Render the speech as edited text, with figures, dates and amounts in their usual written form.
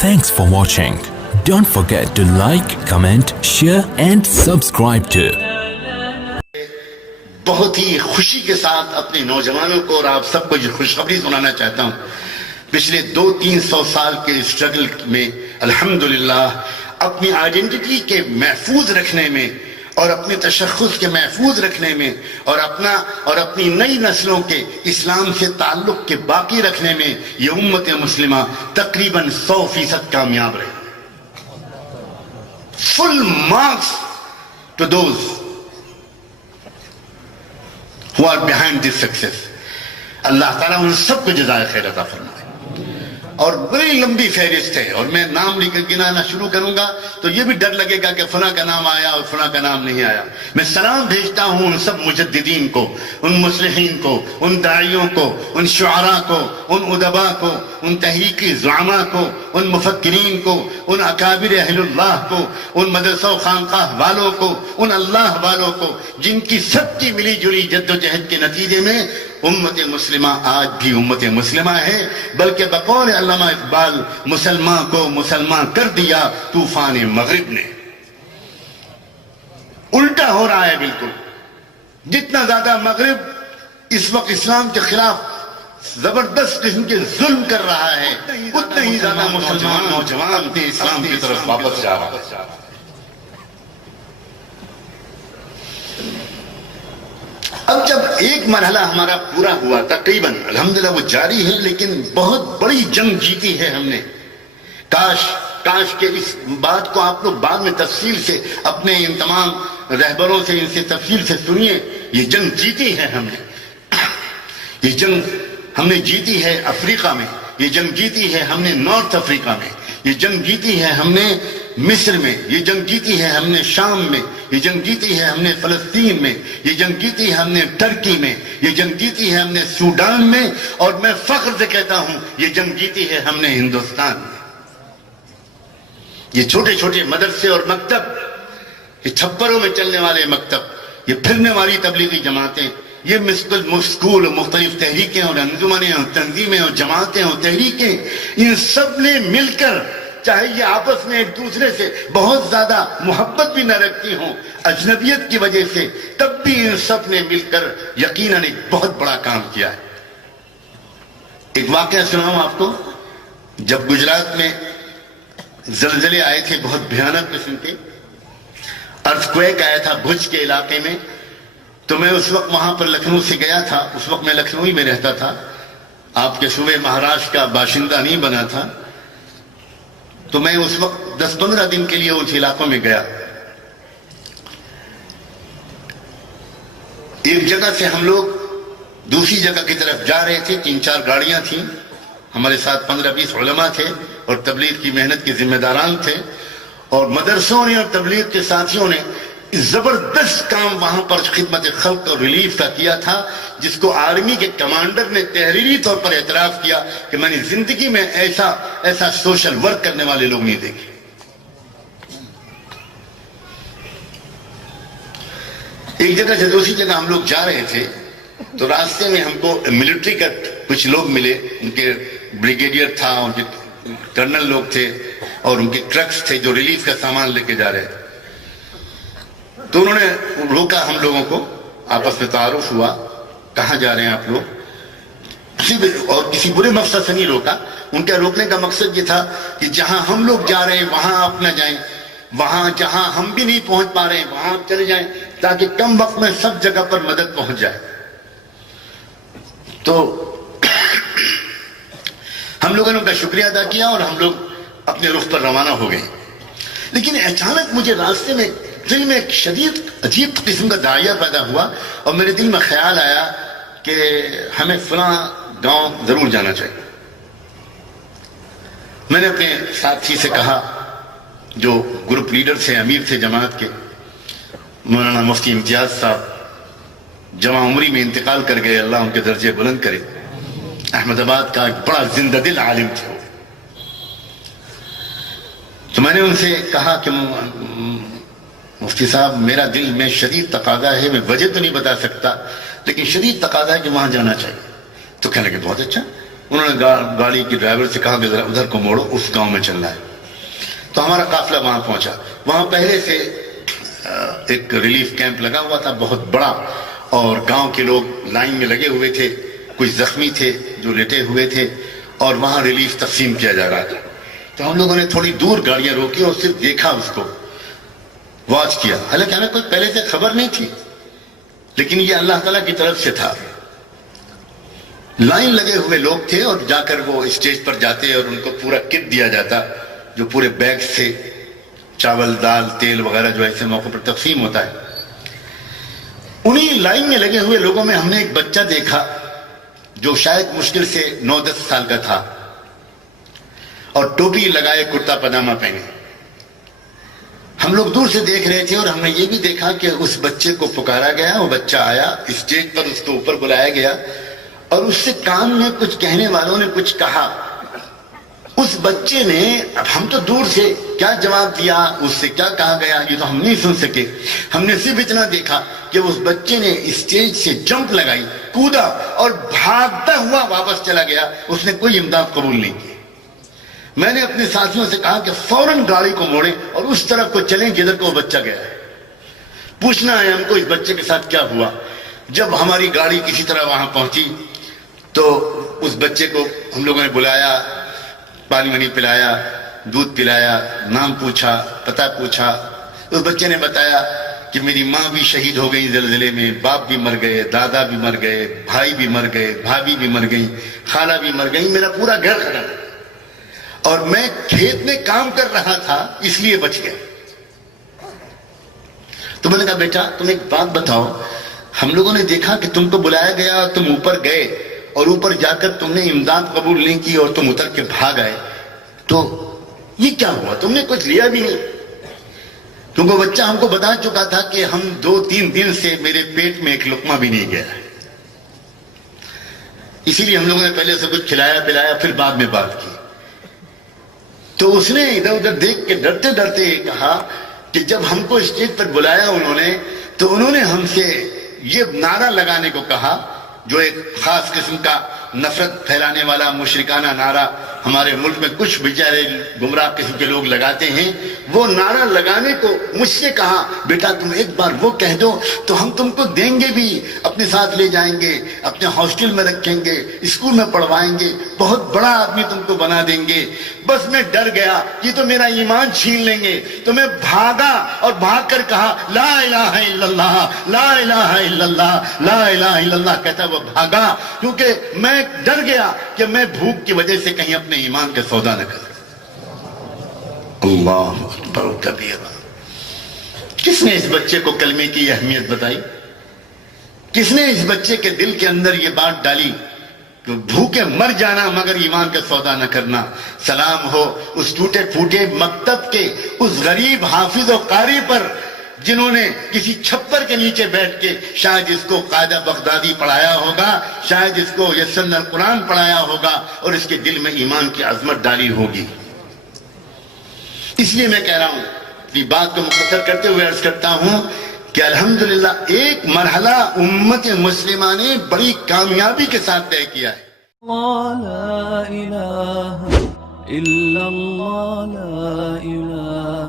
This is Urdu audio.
Thanks for watching. Don't forget to like, comment, share and subscribe to. بہت ہی خوشی کے ساتھ اپنے نوجوانوں کو اور آپ سب کو یہ خوشخبری سنانا چاہتا ہوں. پچھلے 200-300 سال کے اسٹرگل میں الحمدللہ اپنی آئیڈینٹی کے محفوظ رکھنے میں اور اپنے تشخص کے محفوظ رکھنے میں اور اپنی نئی نسلوں کے اسلام سے تعلق کے باقی رکھنے میں یہ امت مسلمہ تقریباً 100% کامیاب رہی. Full marks to those who are behind this success. اللہ تعالیٰ ان سب کو جزائے خیر عطا فرمائے. اور بڑی لمبی فہرست ہے اور میں نام لے کر گنانا شروع کروں گا تو یہ بھی ڈر لگے گا کہ فلاں کا نام آیا اور فلاں کا نام نہیں آیا. میں سلام بھیجتا ہوں ان سب مجددین کو، ان مصلحین کو، ان داعیوں کو، ان شعراء کو، ان ادباء کو، ان تحریکی زعماء کو، ان مفکرین کو، ان اکابر اہل اللہ کو، ان مدرسہ و خانقاہ والوں کو، ان اللہ والوں کو، جن کی سب کی ملی جلی جد و جہد کے نتیجے میں امت مسلمہ آج بھی امت مسلمہ ہے. بلکہ بقول علامہ اقبال مسلمان کو مسلمان کر دیا طوفان مغرب نے. الٹا ہو رہا ہے بالکل. جتنا زیادہ مغرب اس وقت اسلام کے خلاف زبردست قسم کے ظلم کر رہا ہے اتنا ہی زیادہ مسلمان نوجوان اپنے اسلام کی طرف واپس جا رہا ہے. اب جب ایک مرحلہ ہمارا پورا ہوا تقریباً الحمدللہ وہ جاری ہے لیکن بہت بڑی جنگ جیتی ہے ہم نے. کاش کہ اس بات کو آپ لوگ بعد میں تفصیل سے اپنے ان تمام رہبروں سے ان سے تفصیل سے سنیے. یہ جنگ جیتی ہے ہم نے. یہ جنگ ہم نے جیتی ہے افریقہ میں، یہ جنگ جیتی ہے ہم نے نارتھ افریقہ میں، یہ جنگ جیتی ہے ہم نے مصر میں، یہ جنگ جیتی ہے ہم نے شام میں، یہ جنگ جیتی ہے ہم نے فلسطین میں، یہ جنگ جیتی ہے ہم نے ترکی میں، یہ جنگ جیتی ہے ہم نے سوڈان میں، اور میں فخر سے کہتا ہوں یہ جنگ جیتی ہے ہم نے ہندوستان میں. یہ چھوٹے چھوٹے مدرسے اور مکتب، یہ چھپروں میں چلنے والے مکتب، یہ پھرنے والی تبلیغی جماعتیں، یہ اسکول اور مختلف تحریکیں اور انجمنیں اور تنظیمیں اور جماعتیں اور تحریکیں، ان سب نے مل کر چاہے یہ آپس میں ایک دوسرے سے بہت زیادہ محبت بھی نہ رکھتی ہوں اجنبیت کی وجہ سے، تب بھی ان سب نے مل کر یقیناً ایک بہت بڑا کام کیا ہے. ایک واقعہ سناؤں آپ کو. جب گجرات میں زلزلے آئے تھے بہت بھیانک قسم کے، ارتھکویک آیا تھا بھج کے علاقے میں، تو میں اس وقت وہاں پر لکھنؤ سے گیا تھا. اس وقت میں لکھنؤ ہی میں رہتا تھا، آپ کے صوبے مہاراشٹر کا باشندہ نہیں بنا تھا. تو میں اس وقت 10-15 دن کے لیے اس علاقوں میں گیا. ایک جگہ سے ہم لوگ دوسری جگہ کی طرف جا رہے تھے. 3-4 گاڑیاں تھیں، ہمارے ساتھ 15-20 علماء تھے اور تبلیغ کی محنت کے ذمہ داران تھے، اور مدرسوں نے اور تبلیغ کے ساتھیوں نے زبردست کام وہاں پر خدمت خلق اور ریلیف کا کیا تھا، جس کو آرمی کے کمانڈر نے تحریری طور پر اعتراف کیا کہ میں نے زندگی میں ایسا سوشل ورک کرنے والے لوگ نہیں دیکھے. ایک جگہ سے دوسری جگہ ہم لوگ جا رہے تھے تو راستے میں ہم کو ملٹری کا کچھ لوگ ملے. ان کے بریگیڈیئر تھا، ان کے کرنل لوگ تھے اور ان کے ٹرکس تھے جو ریلیف کا سامان لے کے جا رہے تھے. تو انہوں نے روکا ہم لوگوں کو، آپس میں تعارف ہوا، کہاں جا رہے ہیں آپ لوگ، اور کسی برے مقصد سے نہیں روکا. ان کے روکنے کا مقصد یہ تھا کہ جہاں ہم لوگ جا رہے ہیں وہاں آپ نہ جائیں، وہاں جہاں ہم بھی نہیں پہنچ پا رہے ہیں وہاں آپ چلے جائیں، تاکہ کم وقت میں سب جگہ پر مدد پہنچ جائے. تو ہم لوگوں نے ان کا شکریہ ادا کیا اور ہم لوگ اپنے رخ پر روانہ ہو گئے. لیکن اچانک مجھے راستے میں دل میں ایک شدید عجیب قسم کا داعیہ پیدا ہوا اور میرے دل میں خیال آیا کہ ہمیں فلاں گاؤں ضرور جانا چاہیے. میں نے اپنے ساتھی سے کہا جو گروپ لیڈر تھے، امیر تھے جماعت کے، مولانا مفتی امتیاز صاحب جوان عمری میں انتقال کر گئے، اللہ ان کے درجے بلند کرے. احمد آباد کا ایک بڑا زندہ دل عالم تھے. تو میں نے ان سے کہا کہ مفتی صاحب میرا دل میں شدید تقاضا ہے، میں وجہ تو نہیں بتا سکتا لیکن شدید تقاضا ہے کہ وہاں جانا چاہیے. تو کہنے لگے بہت اچھا، انہوں نے گاڑی کی ڈرائیور سے کہا کہ ذرا ادھر کو موڑو، اس گاؤں میں چلنا ہے۔ تو ہمارا قافلہ وہاں پہنچا۔ وہاں پہلے سے ایک ریلیف کیمپ لگا ہوا تھا بہت بڑا، اور گاؤں کے لوگ لائن میں لگے ہوئے تھے، کچھ زخمی تھے جو لیٹے ہوئے تھے، اور وہاں ریلیف تقسیم کیا جا رہا تھا۔ تو ہم لوگوں نے تھوڑی دور گاڑیاں روکی اور صرف دیکھا، اس کو واچ کیا، حالانکہ ہمیں کوئی پہلے سے خبر نہیں تھی، لیکن یہ اللہ تعالیٰ کی طرف سے تھا۔ لائن لگے ہوئے لوگ تھے، اور جا کر وہ اسٹیج پر جاتے اور ان کو پورا کٹ دیا جاتا، جو پورے بیگز تھے، چاول دال تیل وغیرہ جو ایسے موقع پر تقسیم ہوتا ہے۔ انہی لائن میں لگے ہوئے لوگوں میں ہم نے ایک بچہ دیکھا جو شاید مشکل سے 9-10 سال کا تھا، اور ٹوپی لگائے، کرتا پاجامہ پہنے۔ ہم لوگ دور سے دیکھ رہے تھے، اور ہم نے یہ بھی دیکھا کہ اس بچے کو پکارا گیا، وہ بچہ آیا اسٹیج پر، اس کو اوپر بلایا گیا، اور اس سے کان میں کچھ کہنے والوں نے کچھ کہا۔ اس بچے نے، اب ہم تو دور سے کیا جواب دیا، اس سے کیا کہا گیا، یہ تو ہم نہیں سن سکے۔ ہم نے صرف اتنا دیکھا کہ اس بچے نے اسٹیج سے جمپ لگائی، کودا اور بھاگتا ہوا واپس چلا گیا۔ اس نے کوئی امداد قبول نہیں کی۔ میں نے اپنے ساتھیوں سے کہا کہ فوراً گاڑی کو موڑیں اور اس طرف کو چلیں جدھر کو وہ بچہ گیا ہے۔ پوچھنا ہے ہم کو اس بچے کے ساتھ کیا ہوا۔ جب ہماری گاڑی کسی طرح وہاں پہنچی تو اس بچے کو ہم لوگوں نے بلایا، پانی وانی پلایا، دودھ پلایا، نام پوچھا، پتہ پوچھا۔ اس بچے نے بتایا کہ میری ماں بھی شہید ہو گئی زلزلے میں، باپ بھی مر گئے، دادا بھی مر گئے، بھائی بھی مر گئے، بھابھی بھی مر گئی، خالہ بھی مر گئی، میرا پورا گھر ختم، اور میں کھیت میں کام کر رہا تھا اس لیے بچ گیا۔ تو میں نے کہا بیٹا تم ایک بات بتاؤ، ہم لوگوں نے دیکھا کہ تم کو بلایا گیا، تم اوپر گئے، اور اوپر جا کر تم نے امداد قبول نہیں کی اور تم اتر کے بھاگ آئے، تو یہ کیا ہوا؟ تم نے کچھ لیا بھی نہیں؟ کیونکہ بچہ ہم کو بتا چکا تھا کہ ہم 2-3 دن سے میرے پیٹ میں ایک لقمہ بھی نہیں گیا، اسی لیے ہم لوگوں نے پہلے سے کچھ کھلایا پلایا، پھر بعد میں بات کی۔ تو اس نے ادھر ادھر دیکھ کے ڈرتے ڈرتے یہ کہا کہ جب ہم کو اسٹیج پر بلایا انہوں نے، تو انہوں نے ہم سے یہ نعرہ لگانے کو کہا، جو ایک خاص قسم کا نفرت پھیلانے والا مشرکانہ نعرہ ہمارے ملک میں کچھ بیچارے گمراہ قسم کے لوگ لگاتے ہیں، وہ نعرہ لگانے کو مجھ سے کہا بیٹا تم ایک بار وہ کہہ دو تو ہم تم کو دیں گے بھی، اپنے ساتھ لے جائیں گے، اپنے ہاسٹل میں رکھیں گے، اسکول میں پڑھوائیں گے، بہت بڑا آدمی تم کو بنا دیں گے۔ بس میں ڈر گیا یہ تو میرا ایمان چھین لیں گے، تو میں بھاگا اور بھاگ کر کہا لا الہ الا اللہ، لا الہ الا اللہ، لا الہ الا اللہ کہتا وہ بھاگا، کیونکہ میں ڈر گیا کہ میں بھوک کی وجہ سے کہیں اپنے ایمان کے سودا نہ کر۔ اللہ اکبر کبیرہ۔ کس نے اس بچے کو کلمے کی اہمیت بتائی؟ کس نے اس بچے کے دل کے اندر یہ بات ڈالی کہ بھوکے مر جانا مگر ایمان کا سودا نہ کرنا؟ سلام ہو اس ٹوٹے پھوٹے مکتب کے اس غریب حافظ و قاری پر جنہوں نے کسی چھپر کے نیچے بیٹھ کے شاید اس کو قاعدہ بغدادی پڑھایا ہوگا، شاید اس کو یسن القرآن پڑھایا ہوگا، اور اس کے دل میں ایمان کی عظمت ڈالی ہوگی۔ اس لیے میں کہہ رہا ہوں کہ بات کو مختصر کرتے ہوئے عرض کرتا ہوں کہ الحمدللہ ایک مرحلہ امت مسلمہ نے بڑی کامیابی کے ساتھ طے کیا ہے۔ لا إله إلا الله، لا إله